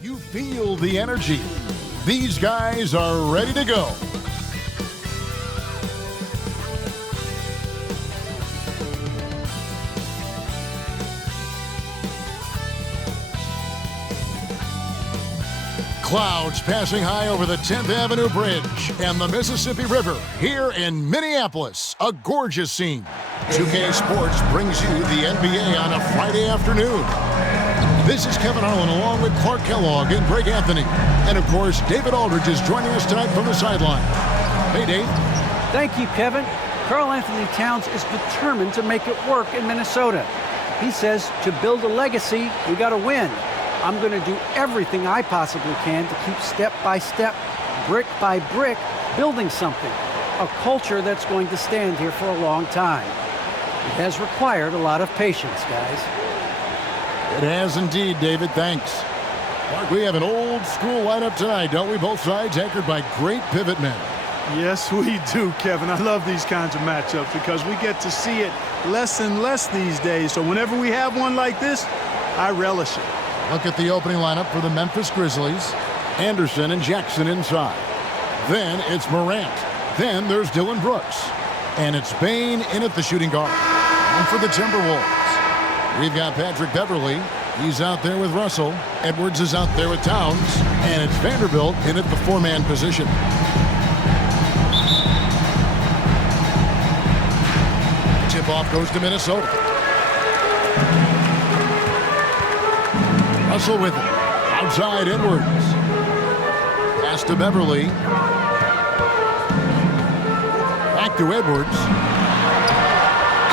You feel the energy. These guys are ready to go. Clouds passing high over the 10th Avenue Bridge and the Mississippi River here in Minneapolis. A gorgeous scene. 2K Sports brings you the NBA on a Friday afternoon. This is Kevin Harlan along with Clark Kellogg and Greg Anthony. And of course, David Aldridge is joining us tonight from the sideline. Hey, Dave. Thank you, Kevin. Karl Anthony Towns is determined to make it work in Minnesota. He says to build a legacy, we got to win. I'm going to do everything I possibly can to keep step by step, brick by brick, building something. A culture that's going to stand here for a long time. It has required a lot of patience, guys. It has indeed, David. Thanks. Mark, we have an old school lineup tonight, don't we? Both sides anchored by great pivot men. Yes, we do, Kevin. I love these kinds of matchups because we get to see it less and less these days. So whenever we have one like this, I relish it. Look at the opening lineup for the Memphis Grizzlies. Anderson and Jackson inside. Then it's Morant. Then there's Dylan Brooks. And it's Bain in at the shooting guard. And for the Timberwolves, we've got Patrick Beverley. He's out there with Russell. Edwards is out there with Towns. And it's Vanderbilt in at the four-man position. Tip-off goes to Minnesota. Russell with it. Outside Edwards. Pass to Beverley. Back to Edwards.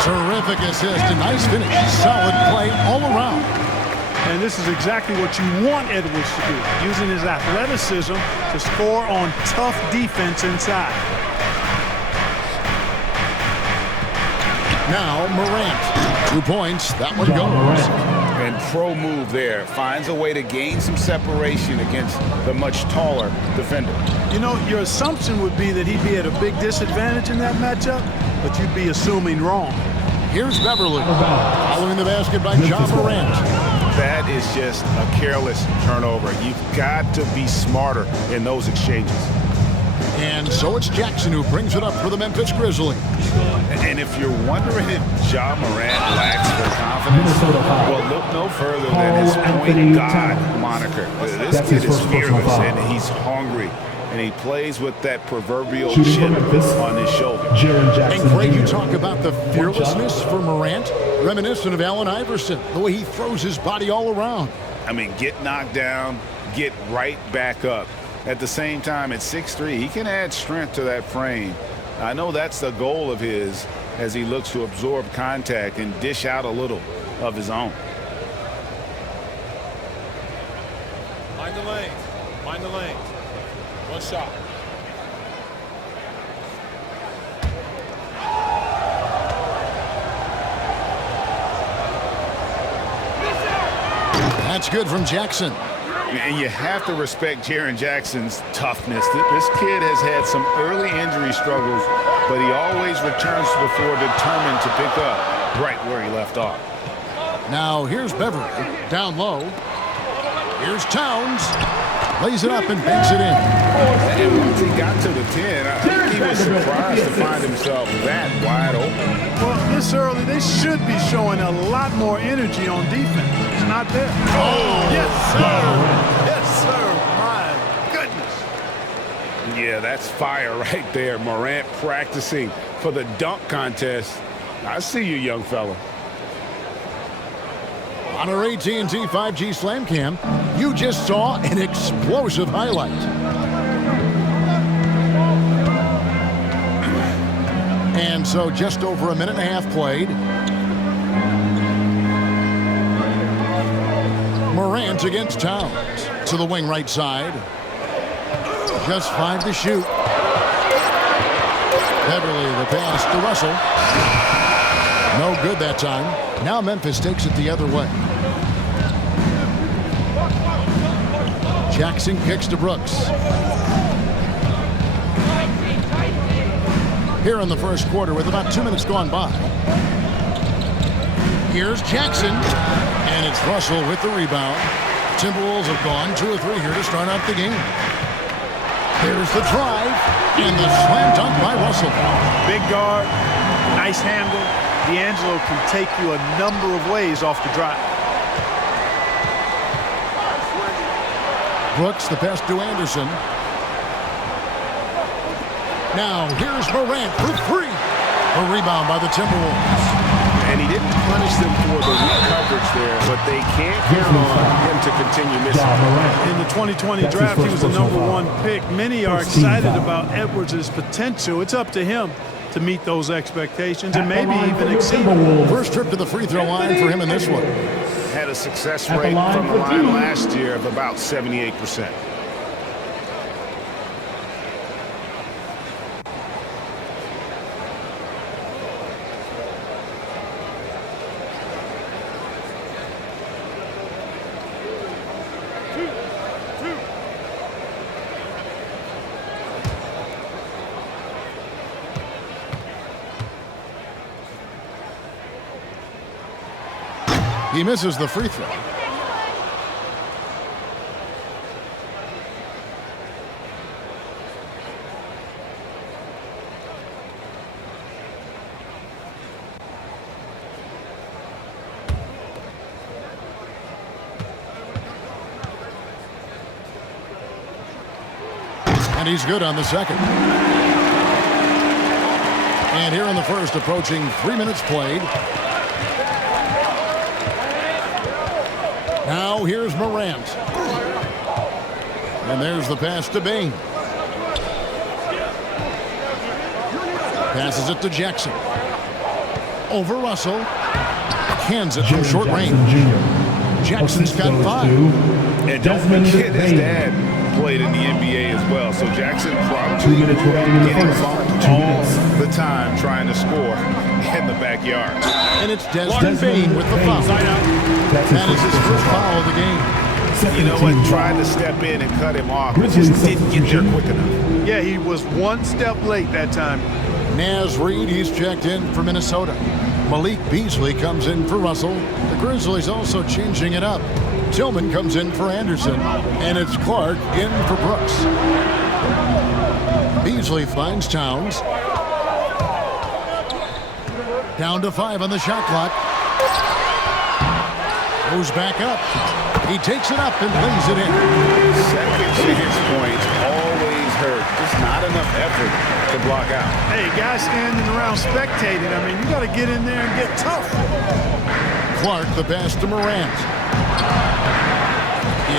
Terrific assist. A nice finish. Solid play all around. And this is exactly what you want Edwards to do. Using his athleticism to score on tough defense inside. Now Morant. 2 points. That one goes. And pro move there. Finds a way to gain some separation against the much taller defender. You know, your assumption would be that he'd be at a big disadvantage in that matchup, but you'd be assuming wrong. Here's Beverley. Following the basket by John Morant. That is just a careless turnover. You've got to be smarter in those exchanges. And so it's Jackson who brings it up for the Memphis Grizzlies. And if you're wondering if Ja Morant lacks the confidence, well, look no further than his point guard moniker. This kid is fearless and he's hungry. And he plays with that proverbial chip on his shoulder. And Greg, you talk about the fearlessness for Morant, reminiscent of Allen Iverson, the way he throws his body all around. I mean, get knocked down, get right back up. At the same time, at 6'3", he can add strength to that frame. I know that's the goal of his as he looks to absorb contact and dish out a little of his own. Mind the lane. Mind the lane. One shot. That's good from Jackson. And you have to respect Jaren Jackson's toughness. This kid has had some early injury struggles, but he always returns to the floor determined to pick up right where he left off. Now here's Beverley, down low. Here's Towns. Lays it up and banks it in. And once he got to the 10, I think he was surprised to find himself that wide open. Well, this early, they should be showing a lot more energy on defense. It's not there. Oh, yes, sir. Yes, sir. My goodness. Yeah, that's fire right there. Morant practicing for the dunk contest. I see you, young fella. On our AT&T 5G Slam Cam, you just saw an explosive highlight. And so just over a minute and a half played. Morant against Towns. To the wing right side. Just 5 to shoot. Beverley the pass to Russell. No good that time. Now Memphis takes it the other way. Jackson kicks to Brooks. Here in the first quarter with about 2 minutes gone by. Here's Jackson. And it's Russell with the rebound. Timberwolves have gone 2 of 3 here to start out the game. There's the drive, and the slam dunk by Russell. Big guard, nice handle. D'Angelo can take you a number of ways off the drive. Brooks, the pass to Anderson. Now, here's Morant for 3. A rebound by the Timberwolves. And he didn't punish them for the weak coverage there, but they can't count on him to continue missing. In the 2020 draft, he was the #1 pick. Many are excited about Edwards' potential. It's up to him to meet those expectations and maybe even exceed them. First trip to the free throw line for him in this one. Had a success rate from the line last year of about 78%. He misses the free throw. And he's good on the second. And here in the first, approaching 3 minutes played. Now here's Morant. And there's the pass to Bain. Passes it to Jackson. Over Russell. Hands it from short range. Jackson's got 5. And don't forget his dad played in the NBA as well. So Jackson probably getting bumped all the time trying to score in the backyard. And it's Desmond Bain with the foul. That is his first foul of the game. You know what? Tried to step in and cut him off, but just didn't get there quick enough. Yeah, he was 1 step late that time. Naz Reid, he's checked in for Minnesota. Malik Beasley comes in for Russell. The Grizzlies also changing it up. Tillman comes in for Anderson. And it's Clark in for Brooks. Beasley finds Towns. Down to 5 on the shot clock. Goes back up. He takes it up and lays it in. Second chance points always hurt. Just not enough effort to block out. Hey, guys standing around spectating. I mean, you got to get in there and get tough. Clark, the pass to Morant.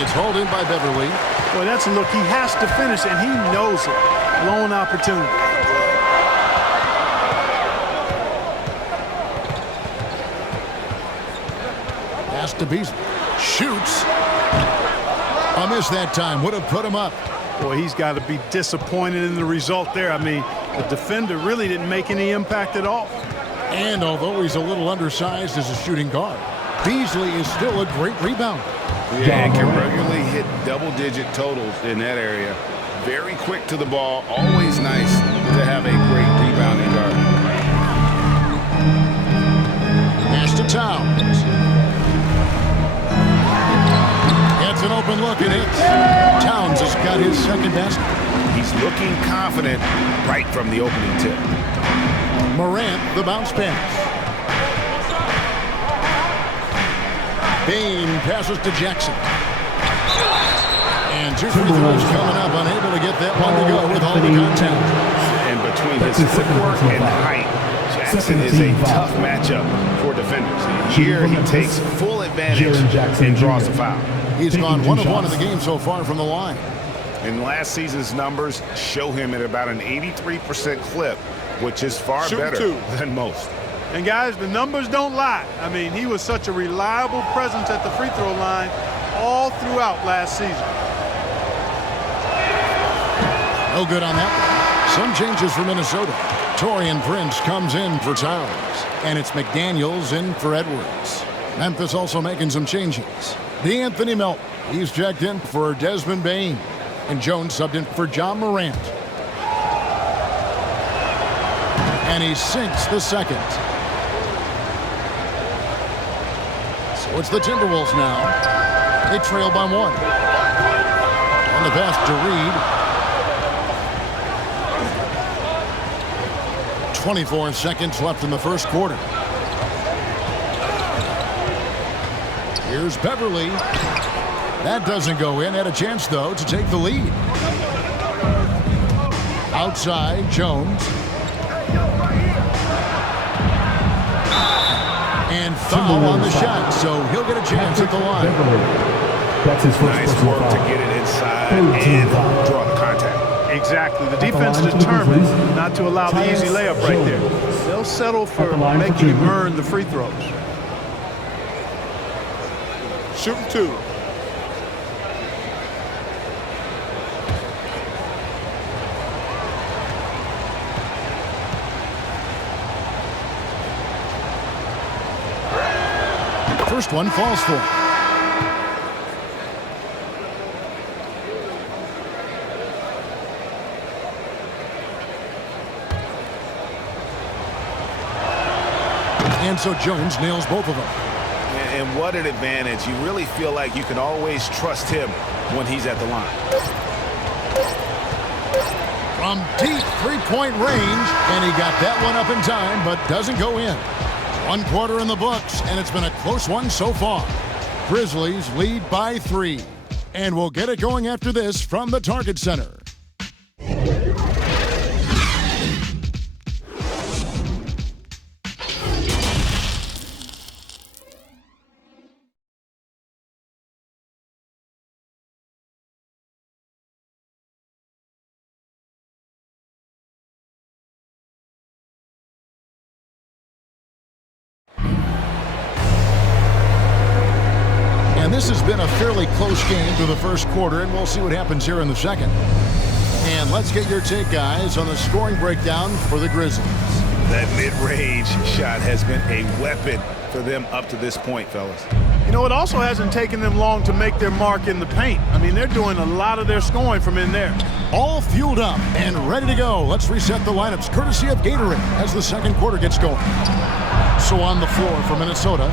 It's hauled in by Beverly. Boy, that's a look he has to finish, and he knows it. Lone opportunity. Pass to Beasley. Shoots. A miss that time. Would have put him up. Boy, he's got to be disappointed in the result there. I mean, the defender really didn't make any impact at all. And although he's a little undersized as a shooting guard, Beasley is still a great rebounder. Yeah, and can regularly hit double-digit totals in that area. Very quick to the ball. Always nice to have a great rebounding guard. Pass to Towns. Gets an open look and hits. Towns has got his second basket. He's looking confident right from the opening tip. Morant, the bounce pass. Bain passes to Jackson. And 2 free throws coming up, unable to get that one to go with all the contact. And between his footwork and height, Jackson is a tough matchup for defenders. Here he takes full advantage and draws a foul. He's gone 1 of 1 in the game so far from the line. And last season's numbers show him at about an 83% clip, which is far better than most. And guys, the numbers don't lie. I mean, he was such a reliable presence at the free throw line all throughout last season. No good on that one. Some changes for Minnesota. Taurean Prince comes in for Towns. And it's McDaniels in for Edwards. Memphis also making some changes. D'Anthony Melton, he's checked in for Desmond Bain. And Jones subbed in for John Morant. And he sinks the second. So it's the Timberwolves now. They trail by 1. On the pass to Reed. 24 seconds left in the first quarter. Here's Beverly. That doesn't go in. Had a chance, though, to take the lead. Outside, Jones. And foul on the shot, so he'll get a chance at the line. That's his first nice work to get it inside and draw the contact. Exactly. The defense determined not to allow the easy layup right there. They'll settle for making him earn the free throws. Shooting 2. First one falls for. And so Jones nails both of them. And what an advantage. You really feel like you can always trust him when he's at the line. From deep three-point range, and he got that one up in time, but doesn't go in. 1 quarter in the books, and it's been a close one so far. Grizzlies lead by 3. And we'll get it going after this from the Target Center. And this has been a fairly close game through the first quarter, and we'll see what happens here in the second. And let's get your take, guys, on the scoring breakdown for the Grizzlies. That mid-range shot has been a weapon for them up to this point, fellas. You know, it also hasn't taken them long to make their mark in the paint. I mean, they're doing a lot of their scoring from in there. All fueled up and ready to go. Let's reset the lineups, courtesy of Gatorade, as the second quarter gets going. So on the floor for Minnesota,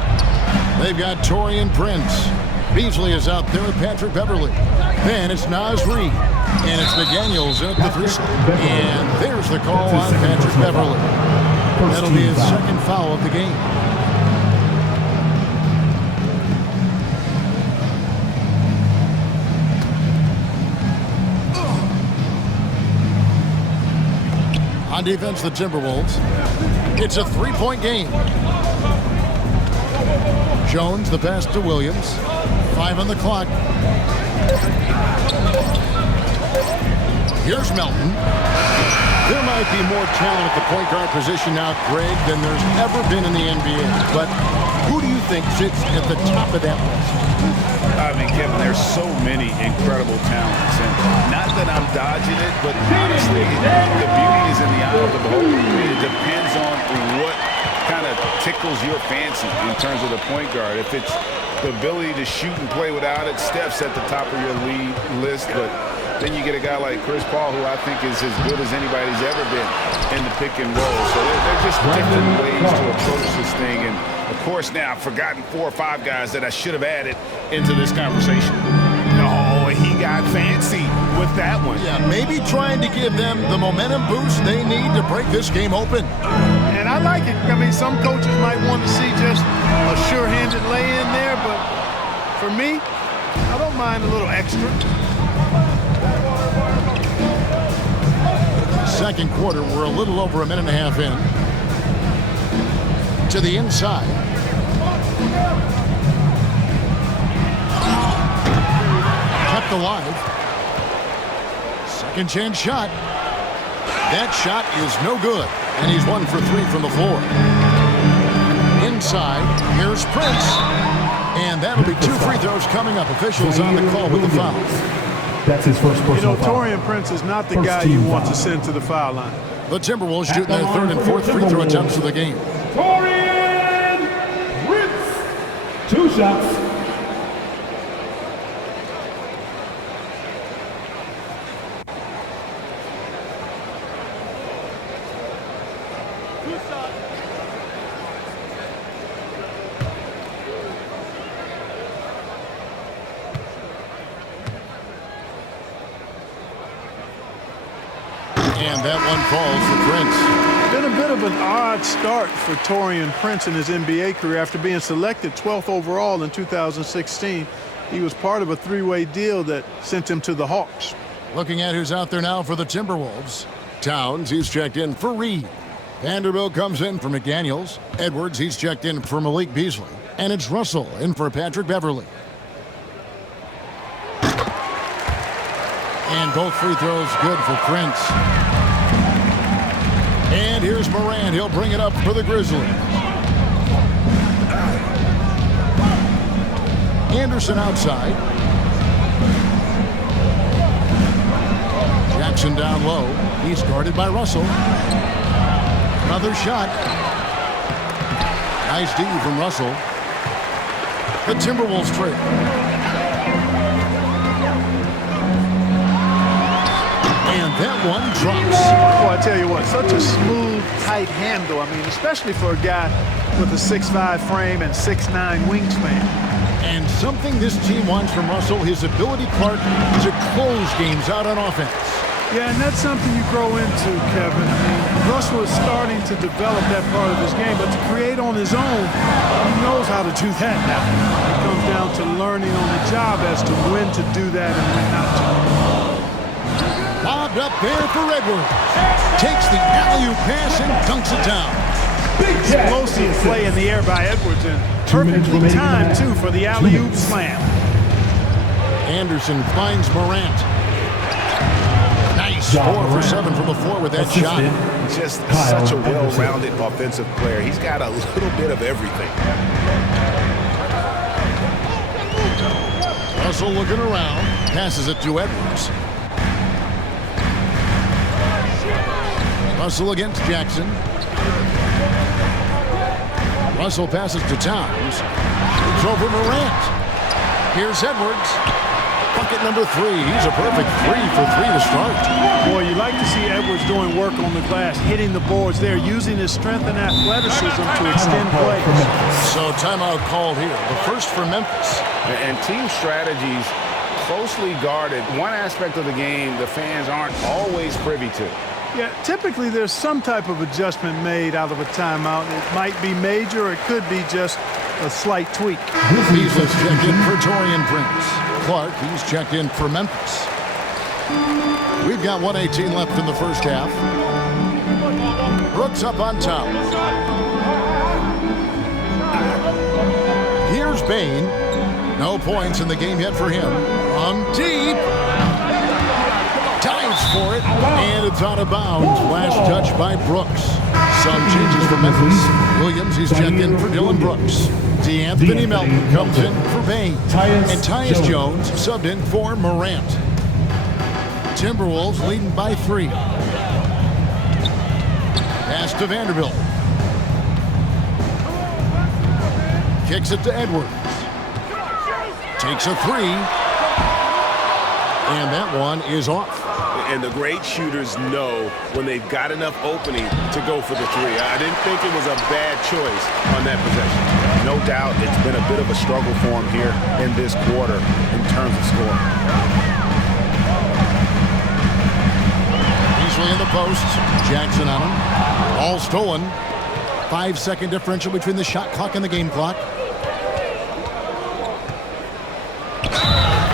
they've got Taurean Prince. Beasley is out there with Patrick Beverly. Then it's Naz Reid. And it's McDaniels at the 3 slot. And there's the call on Patrick Beverly. That'll be his second foul of the game. On defense, the Timberwolves. It's a 3-point game. Jones, the pass to Williams. 5 on the clock. Here's Melton. There might be more talent at the point guard position now, Greg, than there's ever been in the NBA. But who do you think sits at the top of that list? I mean, Kevin, there's so many incredible talents. And not that I'm dodging it, but honestly, the beauty is in the eye of the beholder. It depends on what kind of tickles your fancy in terms of the point guard. If it's the ability to shoot and play without it, Steph's at the top of your lead list. But then you get a guy like Chris Paul, who I think is as good as anybody's ever been in the pick and roll. So they're just different ways to approach this thing. And, of course, now I've forgotten 4 or 5 guys that I should have added into this conversation. No, he got fancy with that one. Yeah, maybe trying to give them the momentum boost they need to break this game open. And I like it. I mean, some coaches might want to see just a sure-handed lay-in there, but for me, I don't mind a little extra. Second quarter, we're a little over a minute and a half in. To the inside. Kept alive. Second chance shot. That shot is no good. And he's 1 for 3 from the floor. Inside, here's Prince. And that'll be 2 free throws coming up. Officials on the call with the foul. That's his first personal foul. Taurean Prince is not the guy you want to send to the foul line. The Timberwolves shooting their 3rd and 4th free throw attempts of the game. Taurean Prince. 2 shots. And that one falls for Prince. Been a bit of an odd start for Taurean Prince in his NBA career. After being selected 12th overall in 2016, he was part of a three-way deal that sent him to the Hawks. Looking at who's out there now for the Timberwolves. Towns, he's checked in for Reed. Vanderbilt comes in for McDaniels. Edwards, he's checked in for Malik Beasley. And it's Russell in for Patrick Beverly. And both free throws good for Prince. And here's Morant. He'll bring it up for the Grizzlies. Anderson outside. Jackson down low. He's guarded by Russell. Another shot. Nice D from Russell. The Timberwolves trail. And that one drops. Well, I tell you what, such a smooth, tight handle. I mean, especially for a guy with a 6'5" frame and 6'9" wingspan. And something this team wants from Russell, his ability, Clark, to close games out on offense. Yeah, and that's something you grow into, Kevin. I mean, Russell is starting to develop that part of his game, but to create on his own, he knows how to do that now. It comes down to learning on the job as to when to do that and when not to. Lobbed up there for Edwards. Takes the alley-oop pass and dunks it down. Explosive play in the air by Edwards, and perfectly timed, too, for the alley-oop slam. Anderson finds Morant. Nice 4 for 7 from the floor with that shot. Just such a well-rounded offensive player. He's got a little bit of everything. Russell looking around. Passes it to Edwards. Russell against Jackson. Russell passes to Towns. It's over Morant. Here's Edwards. Bucket number 3. He's a perfect 3 for 3 to start. Boy, you like to see Edwards doing work on the glass, hitting the boards there, using his strength and athleticism to extend plays. So timeout called here. The first for Memphis. And team strategies closely guarded. One aspect of the game the fans aren't always privy to. Yeah, typically there's some type of adjustment made out of a timeout. It might be major, or it could be just a slight tweak. Beasley's checked in for Taurean Prince. Clark, he's checked in for Memphis. We've got 1:18 left in the first half. Brooks up on top. Here's Bain. No points in the game yet for him. On deep. Dives for it, and it's out of bounds. Last touch by Brooks. Some changes for Memphis. Williams, he's checked in for Dylan Brooks. D'Anthony Melton comes in for Bain. And Tyus Jones subbed in for Morant. Timberwolves leading by 3. Pass to Vanderbilt. Kicks it to Edwards. Takes a 3. And that one is off. And the great shooters know when they've got enough opening to go for the 3. I didn't think it was a bad choice on that possession. No doubt it's been a bit of a struggle for him here in this quarter in terms of scoring. Beasley in the post. Jackson on him. All stolen. 5-second differential between the shot clock and the game clock.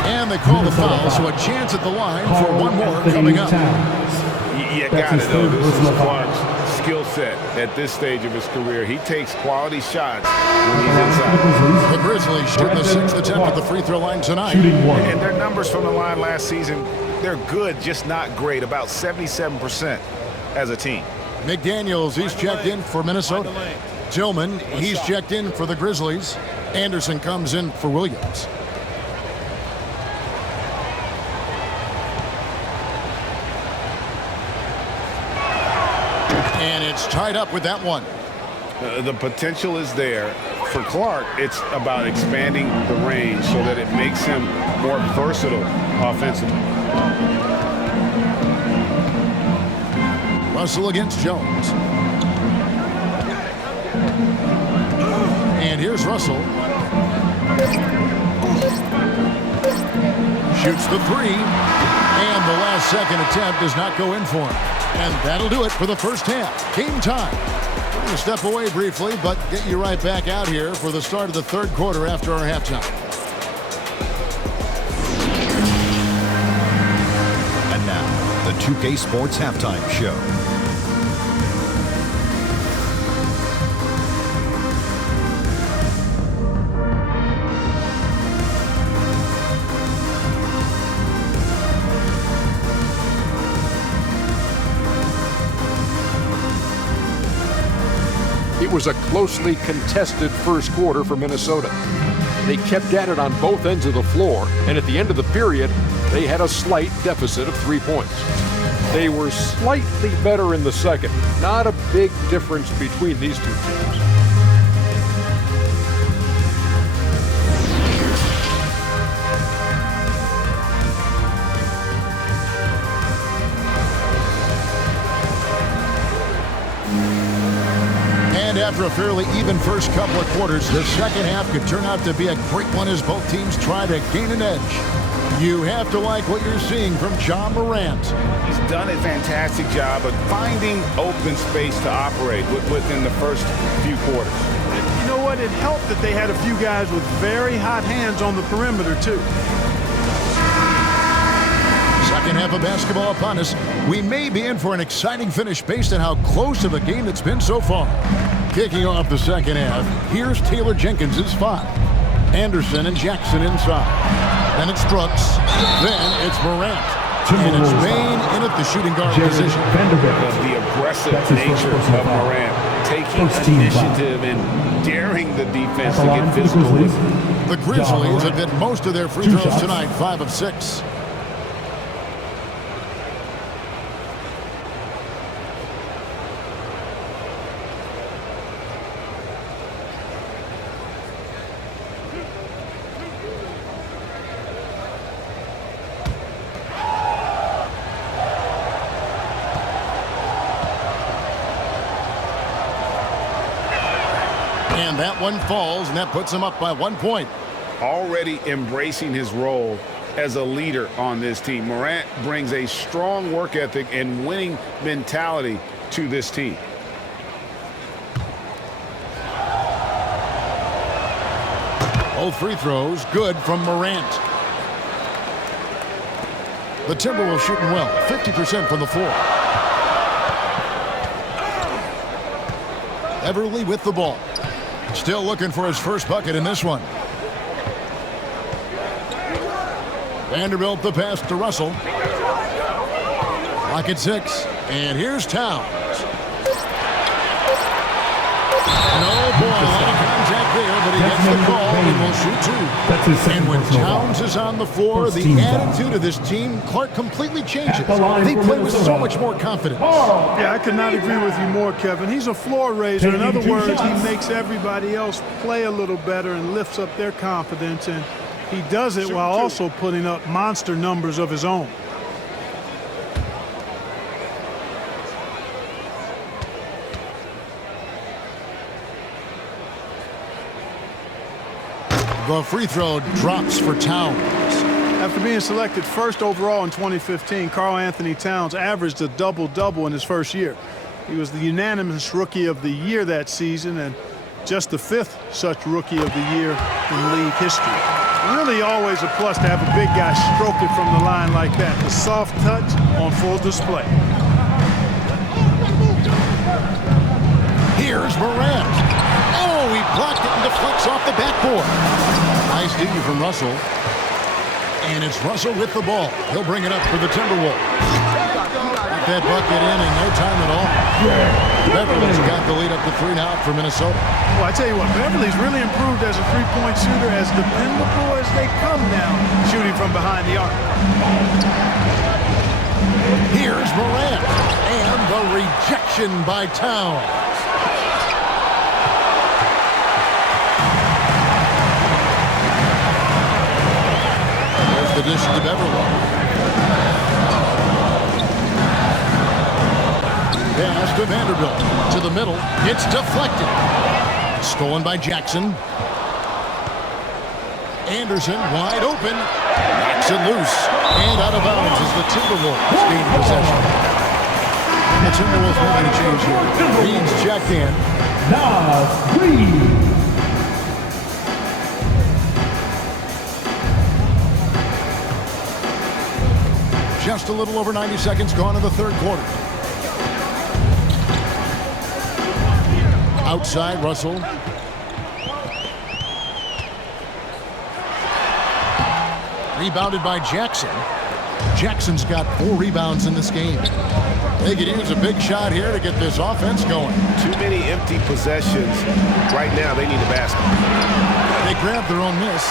And they call the foul, so a chance at the line for one more coming up. You got it, though. This is Clark's skill set at this stage of his career. He takes quality shots when he's inside. The Grizzlies shooting the 6th attempt at the free throw line tonight. And their numbers from the line last season, they're good, just not great. About 77% as a team. McDaniels, he's checked in for Minnesota. Tillman, he's checked in for the Grizzlies. Anderson comes in for Williams. And it's tied up with that one. The potential is there. For Clark, it's about expanding the range so that it makes him more versatile offensively. Russell against Jones. And here's Russell. Shoots the 3. And the last second attempt does not go in for him. And that'll do it for the first half. Game time. We're going to step away briefly, but get you right back out here for the start of the third quarter after our halftime. And now, the 2K Sports Halftime Show. It was a closely contested first quarter for Minnesota. They kept at it on both ends of the floor, and at the end of the period, they had a slight deficit of 3 points. They were slightly better in the second. Not a big difference between these two teams. After a fairly even first couple of quarters, the second half could turn out to be a great one as both teams try to gain an edge. You have to like what you're seeing from Ja Morant. He's done a fantastic job of finding open space to operate within the first few quarters. And you know what? It helped that they had a few guys with very hot hands on the perimeter, too. Second half of basketball upon us. We may be in for an exciting finish based on how close of a game it's been so far. Kicking off the second half, here's Taylor Jenkins' 5. Anderson and Jackson inside. Then it's Brooks. Then it's Morant. And it's Bain in at the shooting guard position. The aggressive nature of Morant, taking initiative and daring the defense to get physical with him. The Grizzlies have hit most of their free throws tonight, 5 of 6. And that one falls, and that puts him up by 1 point. Already embracing his role as a leader on this team. Morant brings a strong work ethic and winning mentality to this team. Both free throws good from Morant. The Timberwolves shooting well, 50% from the floor. Everly with the ball. Still looking for his first bucket in this one. Vanderbilt the pass to Russell. Lock at 6. And here's Towns. No ball, a lot of contact there, but he gets the call and will shoot 2. And when Towns is on the floor, the attitude of this team, Clark, completely changes. They play with so much more confidence. Yeah, I could not agree with you more, Kevin. He's a floor raiser. In other words, he makes everybody else play a little better and lifts up their confidence, and he does it while also putting up monster numbers of his own. The free throw drops for Towns. After being selected first overall in 2015, Karl Anthony Towns averaged a double-double in his first year. He was the unanimous Rookie of the Year that season and just the 5th such Rookie of the Year in league history. Really always a plus to have a big guy stroke it from the line like that. The soft touch on full display. Here's Morant. Oh, he blocked it and deflects off the backboard. Nice D from Russell. And it's Russell with the ball. He'll bring it up for the Timberwolves. Got that bucket in no time at all. Beverly's got the lead up to 3 now for Minnesota. Well, I tell you what, Beverly's really improved as a three-point shooter, as dependable as they come now, shooting from behind the arc. Here's Morant. And the rejection by Towns. The dish to Beverly. Pass to Vanderbilt. To the middle. It's deflected. Stolen by Jackson. Anderson wide open. Knocks it loose. And out of bounds as the Timberwolves gain possession. The Timberwolves making a change here. Reed's checked in. Reed. Just a little over 90 seconds gone in the third quarter. Outside, Russell. Rebounded by Jackson. Jackson's got 4 rebounds in this game. They could use a big shot here to get this offense going. Too many empty possessions. Right now, they need a basket. They grab their own miss.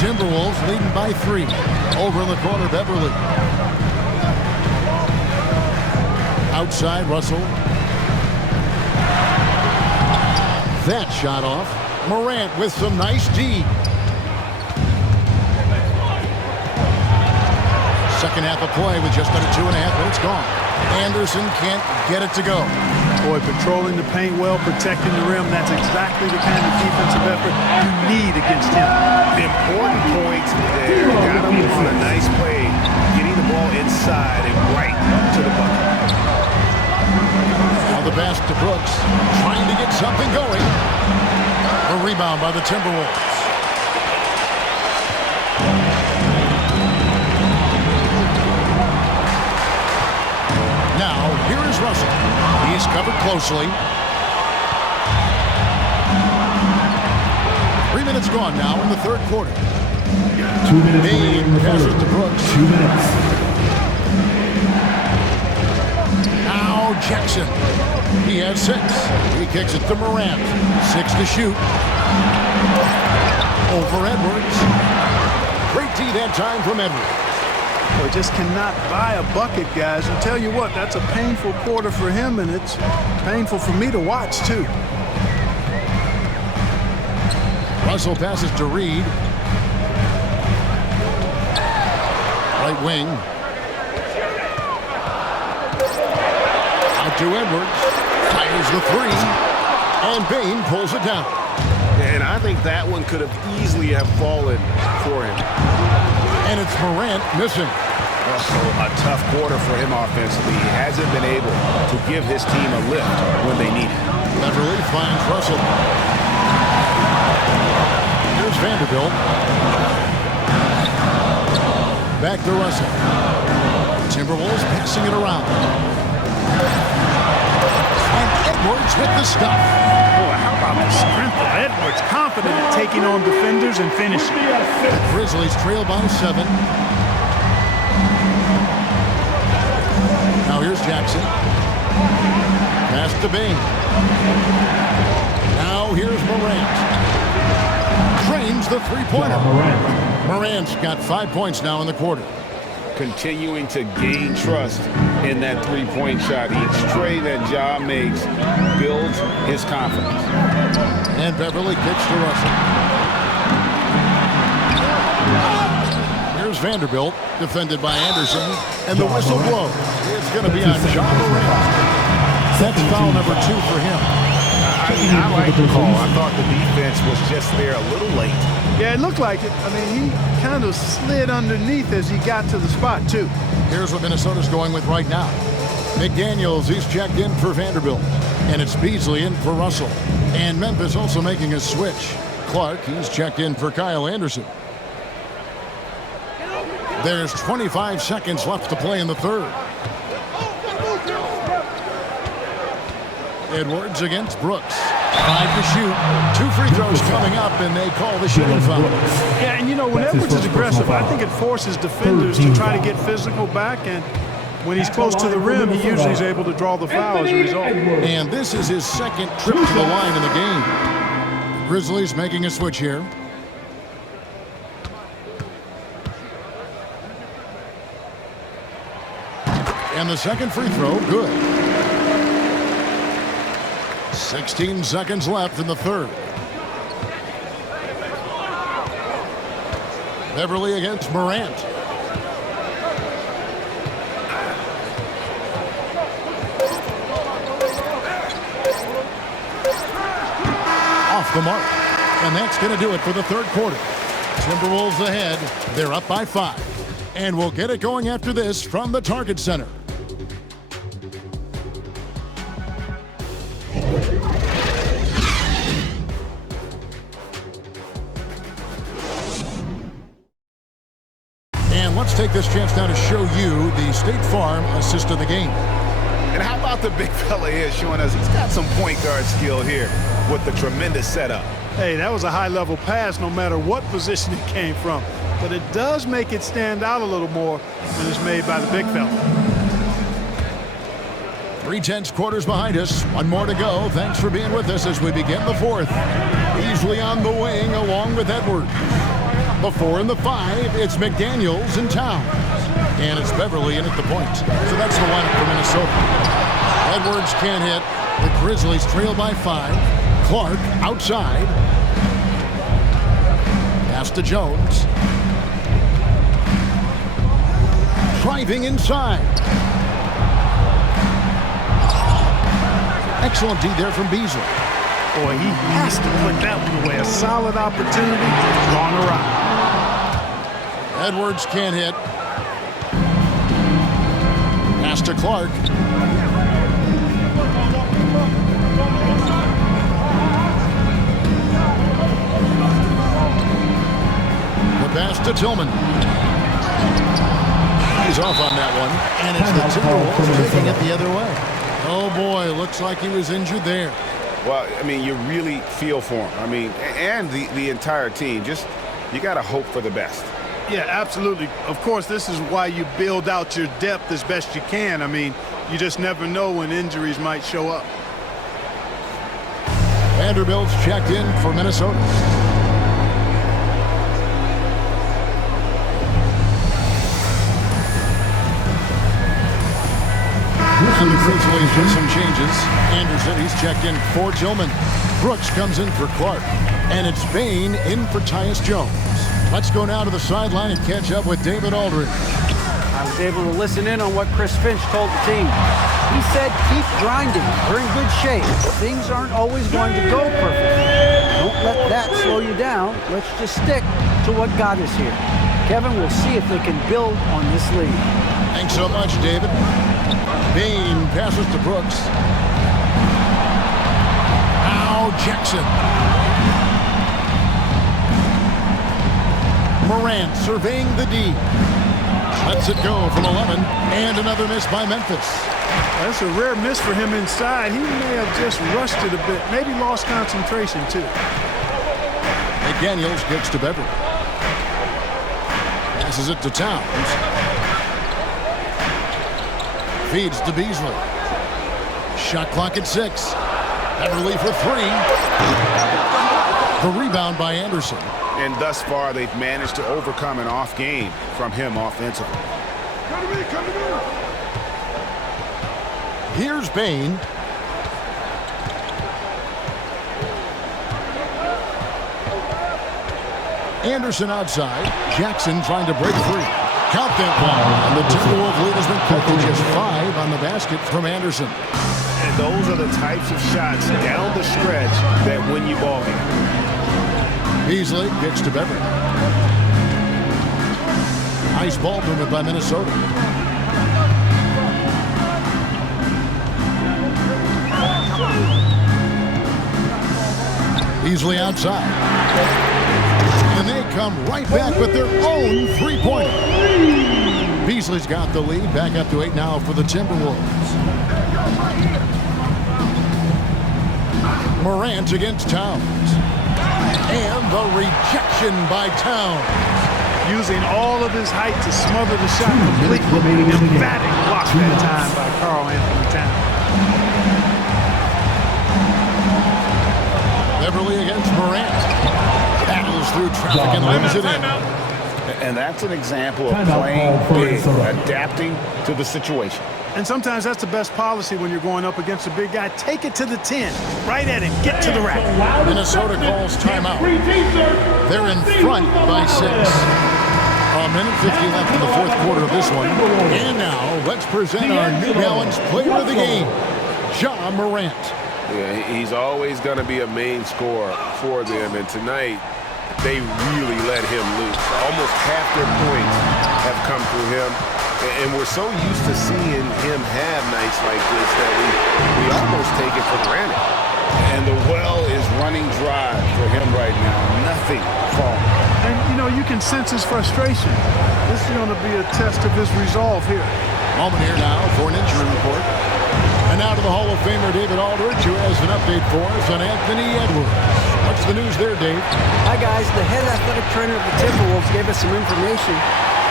Timberwolves leading by 3. Over in the corner, Beverly. Outside, Russell. That shot off. Morant with some nice D. Second half of play with just under 2.5 minutes gone. Anderson can't get it to go. Boy, patrolling the paint well, protecting the rim. That's exactly the kind of defensive effort you need against him. Important points there. Got him on a nice play, getting the ball inside and right to the bucket. Now the pass to Brooks, trying to get something going. A rebound by the Timberwolves. Now, here is Russell. He's covered closely. 3 minutes gone now in the third quarter. 2 minutes Bain passes to Brooks. 2 minutes. Now Jackson. He has 6. He kicks it to Morant. 6 to shoot. Over Edwards. Great D that time from Edwards. Well, just cannot buy a bucket, guys. And tell you what, that's a painful quarter for him, and it's painful for me to watch, too. Russell passes to Reed. Right wing. Out to Edwards. Fires the 3. And Bain pulls it down. And I think that one could have easily have fallen for him. And it's Morant missing. A tough quarter for him offensively. He hasn't been able to give his team a lift when they need it. Beverly finds Russell. Here's Vanderbilt. Back to Russell. Timberwolves passing it around. And Edwards with the stuff. Boy, how about the strength of Edwards? Confident in taking on defenders and finishing. The Grizzlies trail by 7. Now here's Jackson. Pass to Bain. Now here's Morant. Drains the 3-pointer. Morant's got 5 points now in the quarter. Continuing to gain trust in that 3-point shot. Each tray that Ja makes builds his confidence. And Beverly kicks to Russell. Here's Vanderbilt, defended by Anderson, and the whistle blows. It's going to be on Ja Morant. That's foul number 2 for him. I like the call. I thought the defense was just there a little late. Yeah, it looked like it. I mean, he kind of slid underneath as he got to the spot, too. Here's what Minnesota's going with right now. McDaniels, he's checked in for Vanderbilt. And it's Beasley in for Russell. And Memphis also making a switch. Clark, he's checked in for Kyle Anderson. There's 25 seconds left to play in the third. Edwards against Brooks. 5 to shoot. 2 free throws coming up, and they call the shooting foul. Yeah, and you know, when Edwards is aggressive, I think it forces defenders to try to get physical back, and when he's close to the rim, he usually is able to draw the foul as a result. And this is his second trip to the line in the game. Grizzlies making a switch here. And the second free throw, good. 16 seconds left in the third. Beverly against Morant. Off the mark. And that's going to do it for the third quarter. Timberwolves ahead. They're up by 5. And we'll get it going after this from the Target Center. And let's take this chance now to show you the State Farm assist of the game. And how about the big fella here showing us he's got some point guard skill here with the tremendous setup. Hey, that was a high-level pass no matter what position it came from. But it does make it stand out a little more when it's made by the big fella. 3/10 quarters behind us. One more to go. Thanks for being with us as we begin the fourth. Easily on the wing along with Edwards. The 4 and the 5, it's McDaniels in town. And it's Beverly in at the point. So that's the lineup for Minnesota. Edwards can't hit. The Grizzlies trail by 5. Clark outside. Pass to Jones. Driving inside. Excellent D there from Beasley. Boy, he has to put that one away. A solid opportunity gone awry. Edwards can't hit. Pass to Clark. The pass to Tillman. He's off on that one. And it's the Timberwolves taking it the other way. Oh boy, looks like he was injured there. Well, I mean, you really feel for him. I mean, and the entire team. Just, you got to hope for the best. Yeah, absolutely. Of course, this is why you build out your depth as best you can. I mean, you just never know when injuries might show up. Vanderbilt's checked in for Minnesota. And the Grizzlies with some changes. Anderson, he's checked in for Tillman. Brooks comes in for Clark. And it's Bain in for Tyus Jones. Let's go now to the sideline and catch up with David Aldridge. I was able to listen in on what Chris Finch told the team. He said, keep grinding. We're in good shape. Things aren't always going to go perfectly. Don't let that slow you down. Let's just stick to what got us here. Kevin, we'll see if they can build on this lead. Thanks so much, David. Bain passes to Brooks. Now Jackson. Morant surveying the D. Lets it go from 11. And another miss by Memphis. That's a rare miss for him inside. He may have just rushed it a bit. Maybe lost concentration, too. McDaniels gets to Beverly. Passes it to Towns. Feeds to Beasley. Shot clock at 6. Beverly for 3. The rebound by Anderson. And thus far, they've managed to overcome an off game from him offensively. Come to me. Here's Bain. Anderson outside. Jackson trying to break free. Count that one. And the Timberwolves lead has been cut to just 5 on the basket from Anderson. And those are the types of shots down the stretch that win you ball games. Beasley gets to Beverly. Nice ball movement by Minnesota. Beasley outside. And they come right back with their own three-pointer. Beasley's got the lead. Back up to 8 now for the Timberwolves. Morant against Towns. And the rejection by Towns. Using all of his height to smother the shot completely. Emphatic block that time by Karl Anthony Towns. Beverly against Morant. Battles through traffic and leaves it in. And that's an example of playing big, adapting to the situation. And sometimes that's the best policy when you're going up against a big guy. Take it to the 10. Right at him. Get to the rack. Minnesota calls timeout. They're in front by 6. A minute 50 left in the fourth quarter of this one. And now, let's present our New Balance player of the game, Ja Morant. Yeah, he's always going to be a main scorer for them. And tonight, they really let him loose. Almost half their points have come through him. And we're so used to seeing him have nights like this that we almost take it for granted. And the well is running dry for him right now. Nothing falling. And, you know, you can sense his frustration. This is going to be a test of his resolve here. Moment here now for an injury report. And now to the Hall of Famer David Aldridge, who has an update for us on Anthony Edwards. What's the news there, Dave? Hi, guys. The head athletic trainer of the Timberwolves gave us some information.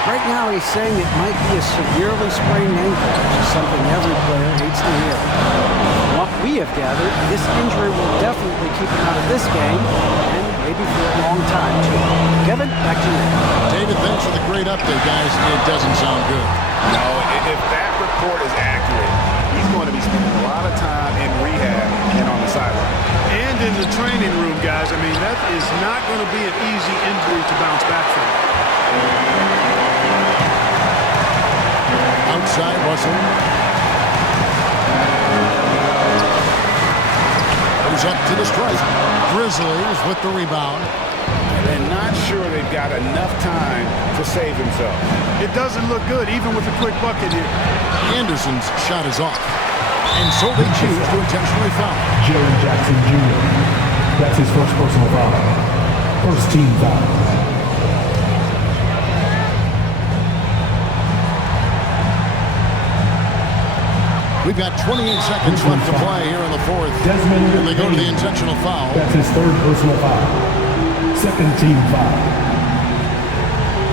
Right now, he's saying it might be a severely sprained ankle, which is something every player hates to hear. From what we have gathered, this injury will definitely keep him out of this game, and maybe for a long time, too. Kevin, back to you. David, thanks for the great update, guys. It doesn't sound good. No, if that report is accurate, he's going to be spending a lot of time in rehab and on the sideline. And in the training room, guys. I mean, that is not going to be an easy injury to bounce back from. Outside, Russell. Goes up to the strike. Grizzlies with the rebound. They're not sure they've got enough time to save himself. It doesn't look good, even with a quick bucket here. Anderson's shot is off. And so they choose to intentionally foul. Jaren Jackson Jr. That's his first personal foul. First team foul. We've got 28 seconds left to play here in the fourth. And they go to the intentional foul. That's his third personal foul. Second team foul.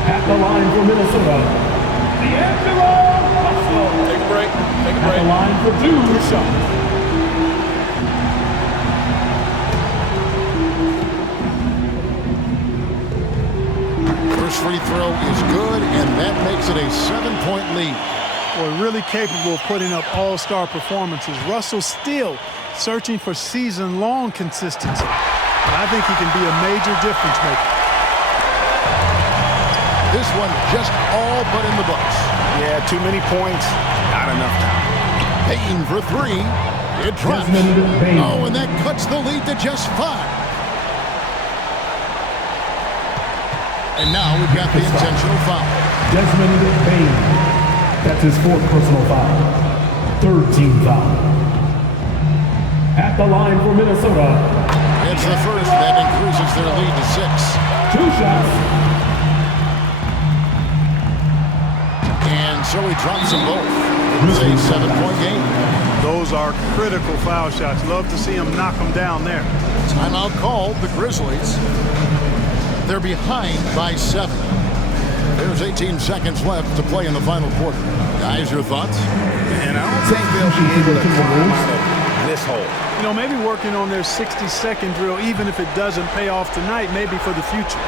At the line for Minnesota, D'Angelo Russell. Take a break. Take a At break. the line for two shots. First free throw is good, and that makes it a 7-point lead. Boy, really capable of putting up all-star performances. Russell still searching for season-long consistency. And I think he can be a major difference maker. This one just all but in the books. Yeah, too many points, not enough time. Payne for three. It drops. Oh, and that cuts the lead to just 5. And now we've got the intentional foul. Desmond Bain. That's his fourth personal foul. Third team foul. At the line for Minnesota. It's the first that increases their lead to 6. Two shots. And so he drops them both. It's a 7-point game. Those are critical foul shots. Love to see him knock them down there. Timeout called, the Grizzlies. They're behind by 7. There's 18 seconds left to play in the final quarter. Guys, your thoughts? And I don't think they'll be able to climb out of this hole. You know, maybe working on their 60-second drill, even if it doesn't pay off tonight, maybe for the future.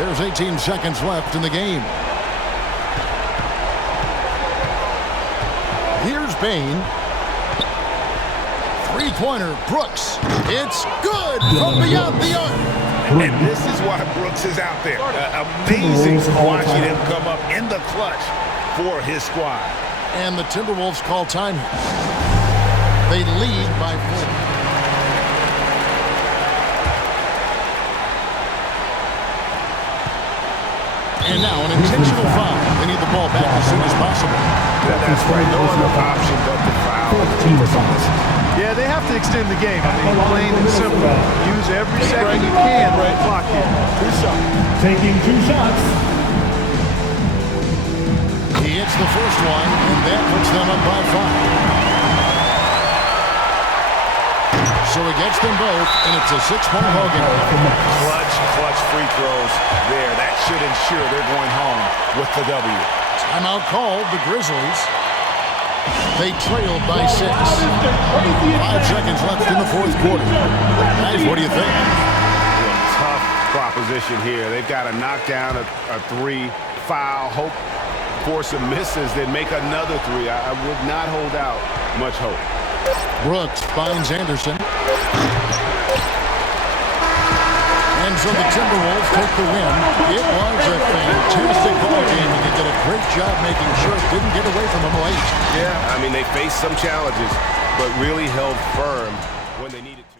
There's 18 seconds left in the game. Here's Bain. Three-pointer, Brooks. It's good from beyond the arc. And this is why Brooks is out there. Amazing watching him come up in the clutch for his squad. And the Timberwolves call time. They lead by 4. And now an intentional foul. They need the ball back as soon as possible. That's right. No other option but to foul. Yeah, they have to extend the game. I mean, plain and simple. Use every second you can on the clock here. Two shots. Taking 2 shots. He hits the first one, and that puts them up by 5. So he gets them both, and it's a 6-point ball game. Clutch free throws there. That should ensure they're going home with the W. Timeout called, the Grizzlies. They trailed by 6. 5 seconds left in the fourth quarter. Guys, what do you think? Tough proposition here. They've got to knock down a 3, foul, hope for some misses, then make another 3. I would not hold out much hope. Brooks finds Anderson. And so the Timberwolves take the win. It was a fantastic ball game, and they did a great job making sure it didn't get away from them late. Yeah, I mean, they faced some challenges, but really held firm when they needed to.